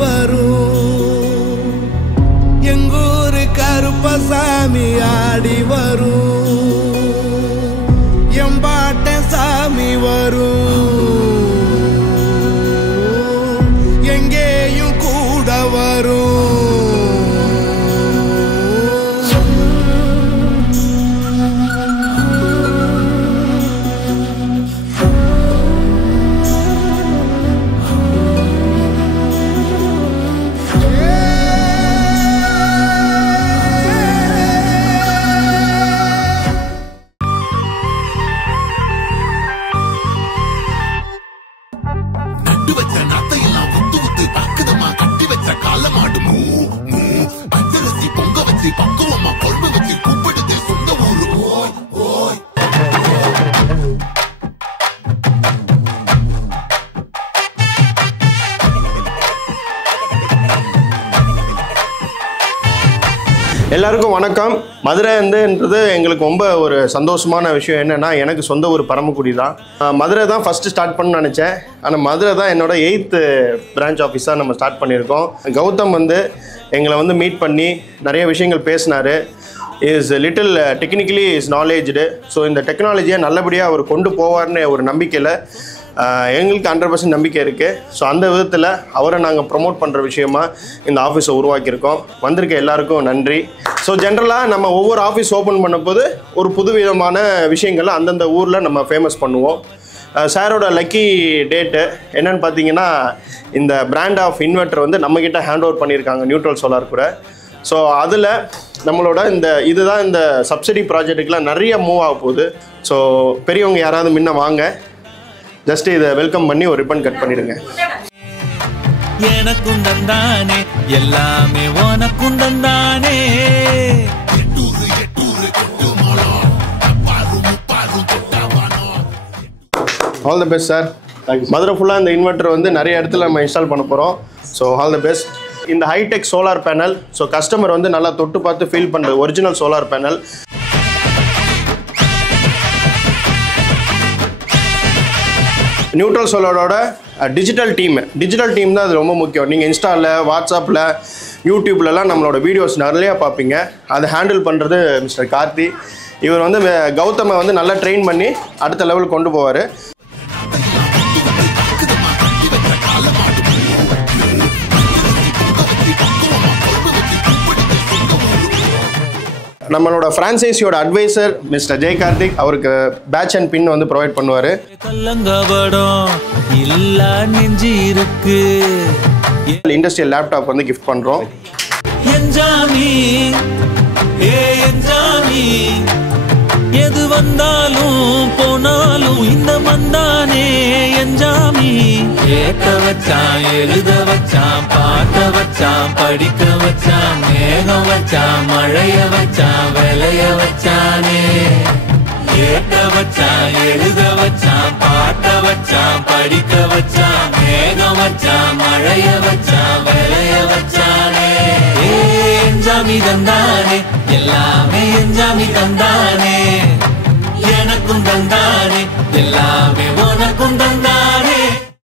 வரும் எங்கூரு கருப்பசாமி ஆடி வரும் எம்பாட்ட சாமி வரும் எங்கேயும் கூட வரும் எல்லாருக்கும் வணக்கம். மதுரைன்றது எங்களுக்கு ரொம்ப ஒரு சந்தோஷமான விஷயம். என்னென்னா, எனக்கு சொந்த ஒரு பரமக்குடி தான். மதுரை தான் ஃபஸ்ட்டு ஸ்டார்ட் பண்ணணும்னு நினச்சேன். ஆனால் மதுரை தான் என்னோட 8th பிரான்ச் ஆஃபீஸாக நம்ம ஸ்டார்ட் பண்ணியிருக்கோம். கௌதம் எங்களை மீட் பண்ணி நிறைய விஷயங்கள் பேசினார். Is little technically is knowledged. So இந்த டெக்னாலஜியை நல்லபடியாக அவர் கொண்டு போவார்னு ஒரு நம்பிக்கையில் எங்களுக்கு 100% நம்பிக்கை இருக்குது. ஸோ அந்த விதத்தில் அவரை நாங்கள் ப்ரொமோட் பண்ணுற விஷயமா இந்த ஆஃபீஸை உருவாக்கியிருக்கோம். வந்திருக்க எல்லாருக்கும் நன்றி. ஸோ ஜென்ரலாக நம்ம ஒவ்வொரு ஆஃபீஸ் ஓப்பன் பண்ணும்போது ஒரு புதுவிதமான விஷயங்களை அந்தந்த ஊரில் நம்ம ஃபேமஸ் பண்ணுவோம். சாரோட லக்கி டேட்டு என்னென்னு பார்த்தீங்கன்னா, இந்த பிராண்ட் ஆஃப் இன்வெர்ட்டர் நம்மக்கிட்ட ஹேண்ட் ஓவர் பண்ணியிருக்காங்க நியூட்ரல் சோலார் கூட. ஸோ அதில் நம்மளோட இதுதான் இந்த சப்சிடி ப்ராஜெக்ட்டுக்கெலாம் நிறைய மூவ் ஆக போகுது. ஸோ பெரியவங்க யாராவது முன்ன வாங்க, ஜஸ்ட் இதை வெல்கம் பண்ணி ஒரு ரிப்பன் கட் பண்ணிடுங்க. எனக்கும் தந்தானே எல்லாமே உனக்கும் தந்தானே. All the best sir. Madurai ஃபுல்லாக இந்த இன்வெர்ட்டர் நிறைய இடத்துல நம்ம இன்ஸ்டால் பண்ண போகிறோம். So all the best. இந்த hitech solar panel, so customer நல்லா தொட்டு பார்த்து ஃபீல் பண்ணுறது ஒரிஜினல் சோலார் பேனல். நியூட்ரல் சோலாரோட டிஜிட்டல் டீம் தான் அது ரொம்ப முக்கியம். நீங்கள் இன்ஸ்டாவில், வாட்ஸ்அப்பில், யூடியூப்லலாம் நம்மளோட வீடியோஸ் நிறையா பார்ப்பீங்க. அதை ஹேண்டில் பண்ணுறது மிஸ்டர் கார்த்தி. இவர் கௌதமை நல்லா ட்ரெயின் பண்ணி அடுத்த லெவலுக்கு கொண்டு போவார். நம்மளோட ஃப்ரான்சைஸியோட அட்வைசர் மிஸ்டர் ஜெய் கார்த்திக், அவருக்கு பேட்ச் அண்ட் பின் ப்ரொவைட் பண்ணுவார். இண்டஸ்ட்ரியல் லேப்டாப் கிஃப்ட் பண்ணுறோம். எது வந்தாலும் போனாலும் இந்த மந்தானே என்ஜாமி. கேட்க வச்சான், எழுத வச்சான், பாட்ட வச்சான், படிக்க வச்சான், மேகம் வச்சான், மழைய வச்சான், விளைய வச்சானே. கேட்க வச்சான், எழுத வச்சான், பாட்ட வச்சான், படிக்க வச்சான், மேகம் வச்சான், மழைய வச்சான், விளைய வச்சானே. என்ஜாமி தந்தானே எல்லாமே, என்ஜாமி தந்தானே. எனக்கும் தந்தானே எல்லாமே உனக்கும் தந்தானே.